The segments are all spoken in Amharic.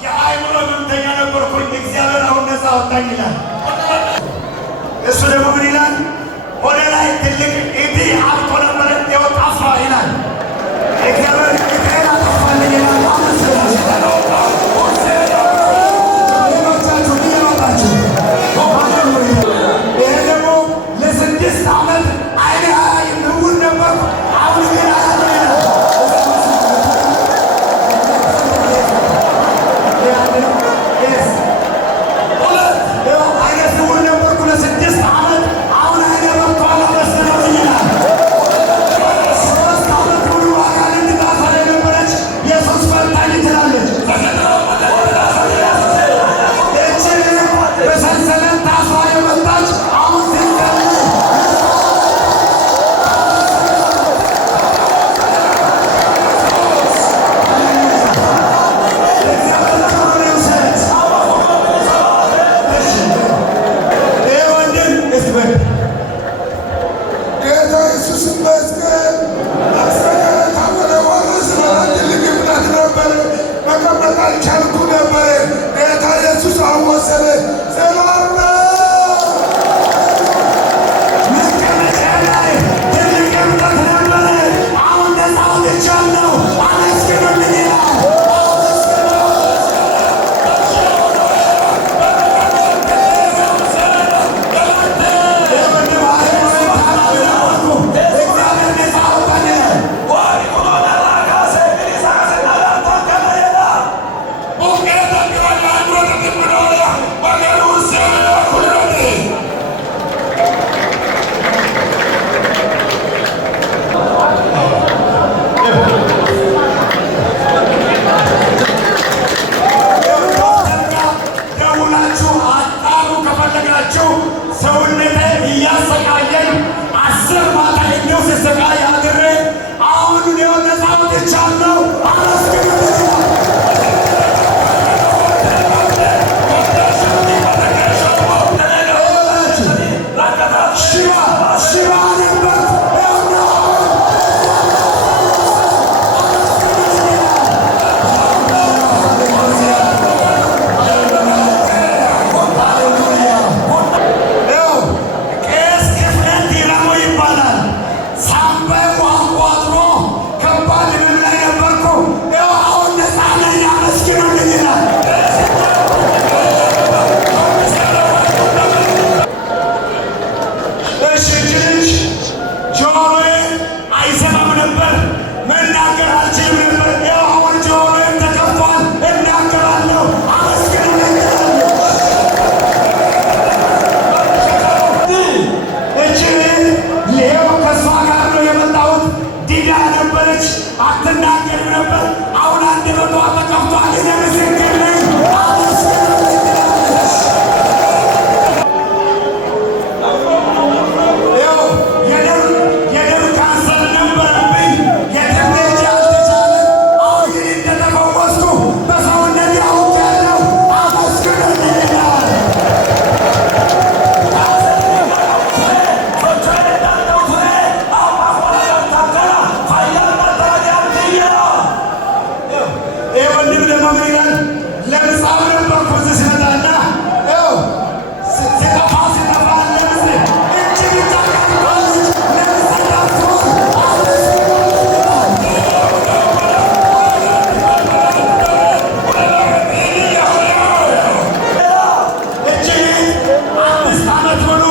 የአእምሮ ህመምተኛ ነበርኩኝ፣ እግዚአብሔር አሁን ነፃ አወጣኝ ይላል። እሱ ደግሞ ምን ይላል? ወደ ላይ ትልቅ እጢ አብጦ ነበረ ይኸው ጠፋ ይላል። እግዚአብሔር እጢን አጠፋልኝ ይላል። ይሄ ደግሞ ለ6 ዓመት አይኔ አያይም እውር ነበርኩ፣ አሁን ግን አያለሁ ይላል። አይነ ስውር ነበርኩ ለ6 ዓመት፣ አሁን አይነ በርቷል፣ አመስግኑልኝ ይላል። 3 ዓመት ሙሉ አጋንንት ታስራ የነበረች ኢየሱስ ፈታኝ ትላለች። እቺ በሰንሰለት ታስራ የመጣች አሁን ትንቀል ሰውነቴ እያሰቃየኝ 10 ማታ የሚው ስሰቃይ አድሬ አሁን ነው ነፃ ወጥቻለሁ። አመስግኑልኝ። ሽባ ነበር አትናገር ነበር። አሁን አንደበቷ ተከፍቷል። እኔ ምስክር ነኝ። የደም ካንሰር ነበረብኝ። የትም ሄጄ አልተቻለም። አሁን ግን እንደተፈወስኩ በሰውነቴ አውቄያለሁ። አመስግኑልኝ ይላል። ለምጻም ነበርኩ እዚህ ስመጣና ሲጠፋ ለምስ እጅ ብቻ ቀርባለች። እጅ 5 ዓመት ሙሉ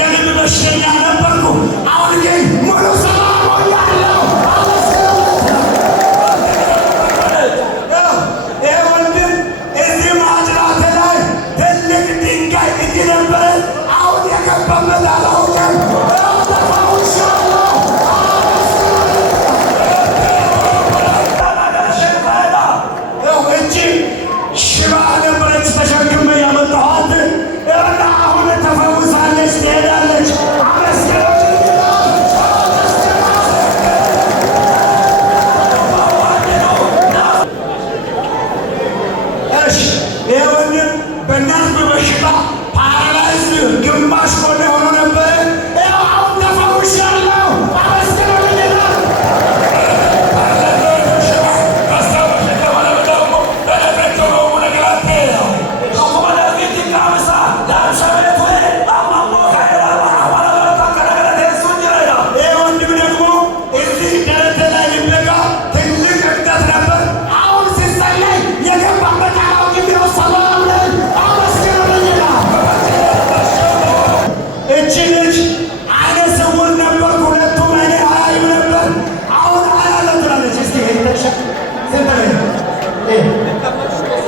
የልብ በሽተኛ ነበርኩ። አሁን ግን ሙሉ ሰላም ሆኛለሁ። አሁን የገባበት አላውቅም። እጅ ሽባ ነበረች ተሸክሜ ያመጣኋት እና አሁን ተፈውሳለች፣ ትሄዳለች። በእናት በበሽታ ፓራላይዝ ግማሽ ጎን ሆኖ ነበር። አሁን ተፈውሻለሁ። አመስግኑልኝ ይላል።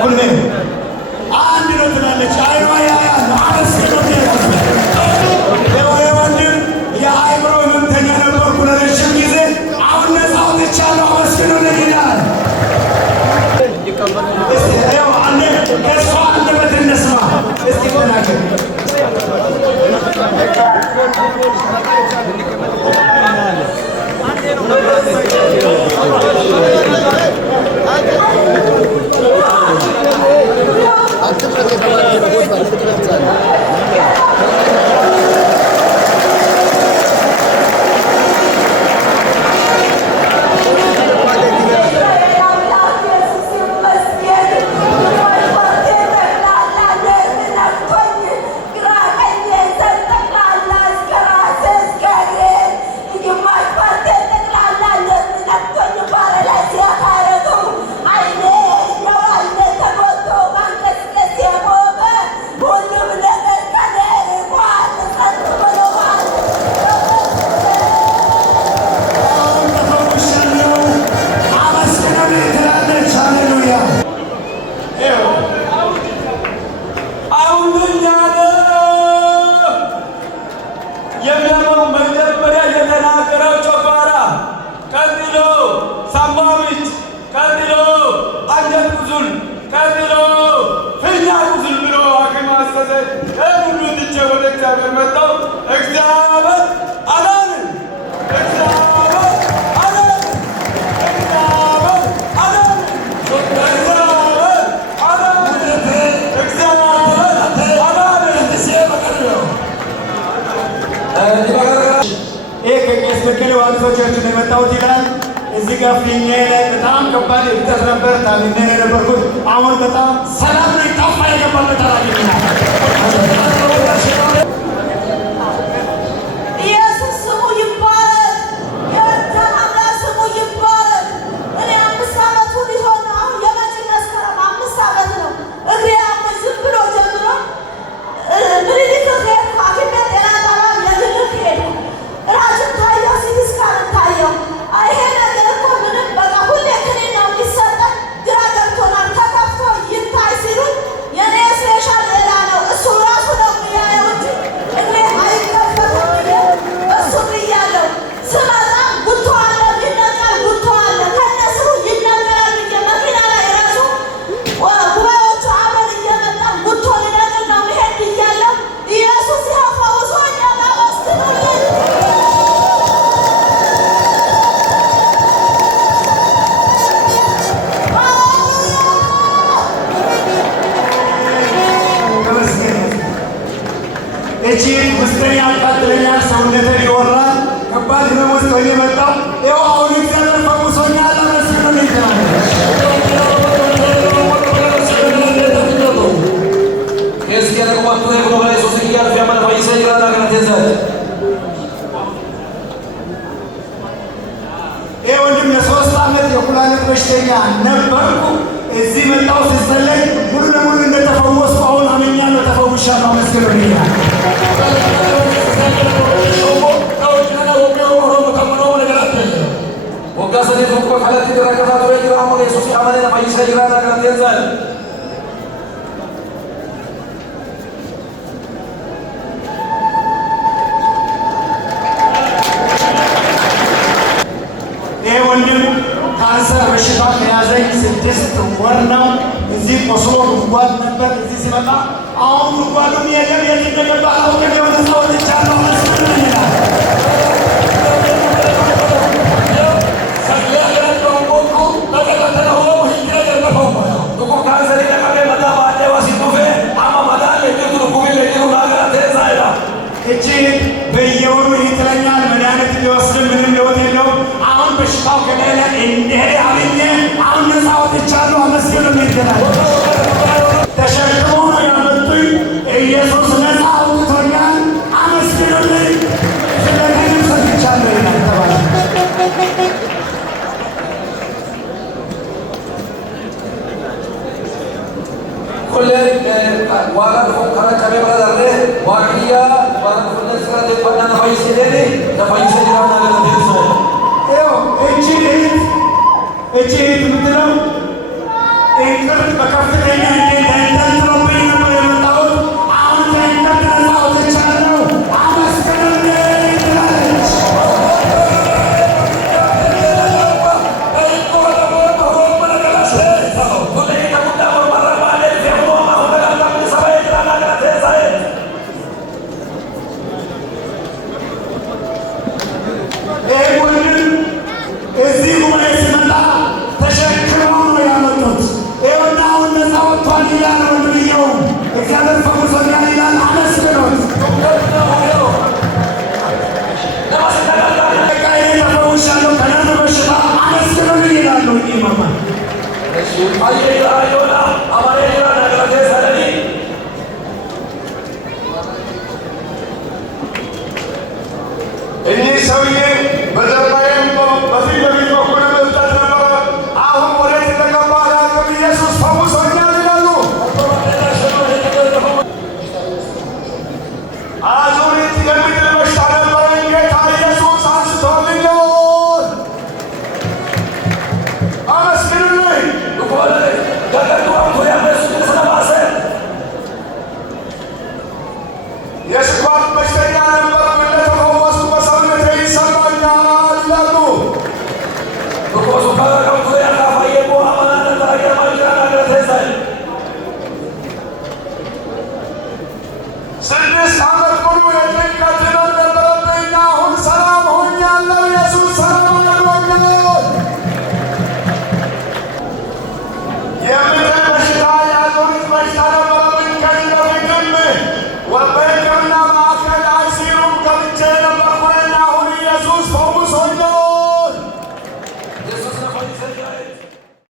ሁሌ አንድ ነው ትላለች። አይኗ ያያል አመስግኖ ወንድም የአእምሮ ህመምተኛ ነበርኩ ለረጅም ጊዜ አሁን ነፃ ወጥቻለሁ አመስግኖ ይላል። ከእሷ አንደበት እንስማ እስቲ ተናገር። ዋንሶቻችን የመጣሁት ይላል። እዚህ ጋር ፊኛ ላይ በጣም ከባድ እብጠት ነበር። ታምሜ ነው የነበርኩት። አሁን በጣም ሰላም ነው። ጠፋ የገባበት አላገኘም። ኢየሱስ ስሙ ይባረክ። የእንትን አምላክ ስሙ ይባረክ። እኔ 5 ዓመቱ ሊሆን አሁን የመጪ መስከረም 5 ዓመት ነው። እግሬ አሞኝ ዝም ብሎ ጀምሮ ምኒልክ ሄድኩ። ሐኪም ቤት ጤና ጣቢያ የግል ሄድኩ። ራጅም ታየው፣ ሲቲ ስካን ታየው። ይሄ ነገር እኮ ምንም በቃ ሁሌ ክኒን ነው የሚሰጠን። ግራ ገብቶናል። ተከፍቶ ይታይ ሲሉን የኔ ስፔሻል ሌላ ነው። እሱ ራሱ ነው የሚያየው እንጂ እግሬ አይከፈትም ብዬ እሱ ብያለሁ። ስመጣ ጉቶ አለ ይነገር፣ ጉቶ አለ ከነስሩ ይነገራል ብዬ መኪና ላይ ራሱ ጉባኤዎቹ አብረን እየመጣን ጉቶ ሊነግር ነው መሄድ ብያለሁ። ኢየሱስ ይኸው ፈውሶኛል። አመስግኑልኝ። እቺ ውስጠኛ ያቃጥለኛል፣ ሰውነቴን ይወራል፣ ከባድ ህመም ውስጥ ሆኜ መጣሁ። ይኸው አሁን እግዚአብሔር ፈውሶኛል። አመስግኑ ይላል። ይህ ወንድም የ3 ዓመት የኩላሊት በሽተኛ ነበርኩ። እዚህ መጣሁ። ሲጸለይ ሙሉ ለሙሉ እንደተፈወስኩ አሁን አምኛለሁ፣ ተፈውሻለሁ። አመስግኑ ይላል። Ogasani fukko kalati terakata ture jira amone Yesus amane na paisa jira na kantienzal. ወንድም ካንሰር በሽታ ከያዘኝ 6 ወር ነው። እዚህ ቆስሎ ጉድጓድ ነበር። እዚህ ሲመጣ አሁን ጉድጓዱም የለም። የት እንደገባ አላውቅም። የሆነ ሰው ወጥቻለሁ። አመስግኑ ይላል። እቺ በየወሩ ይጥለኛል። መድኃኒት ቢወስድም ምንም ለውጥ የለውም። አሁን በሽታው ከሌለ እንደሄደ አምኜ አሁን ነፃ ወጥቻለሁ። አመስግኑ ይላል። ተሸክሞ ነው ያመጡኝ። ኢየሱስ ነፃ አውጥቶኛል። አመስግኑልኝ። ስለዚህ ሰጥቻለሁ ይላል ተባለ። ኩለ ዋጋ ከራ ከበ ብራዳለ ዋቂያ ባረኩነ ስራቴ ፈናና ፈይሰደኒ ተፈይሰ ጅራና ለተደሰ እቺ ምትለው እንቅርት በከፍተኛ ተንጠልጥሎብኝ ነበር የመጣሁት። አሁን ከእንቅርት ነፃ ወጥቻለሁ። አመስግኑልኝ ትላለች። ይህ ወንድም እዚህ ጉባኤ ሲመጣ ተሸክመው ነው ያመጡት። ይኸውና አሁን ነፃ ወጥቷል ይላል ወንድምየው። እግዚአብሔር ፈውሶኛል ይላል። አመስግኑት። በቃ እኔ ተፈውሻለሁ ከነርቭ በሽታ አመስግኑልኝ ይላሉ። ይመማ እኚህ ሰውዬ በዘማ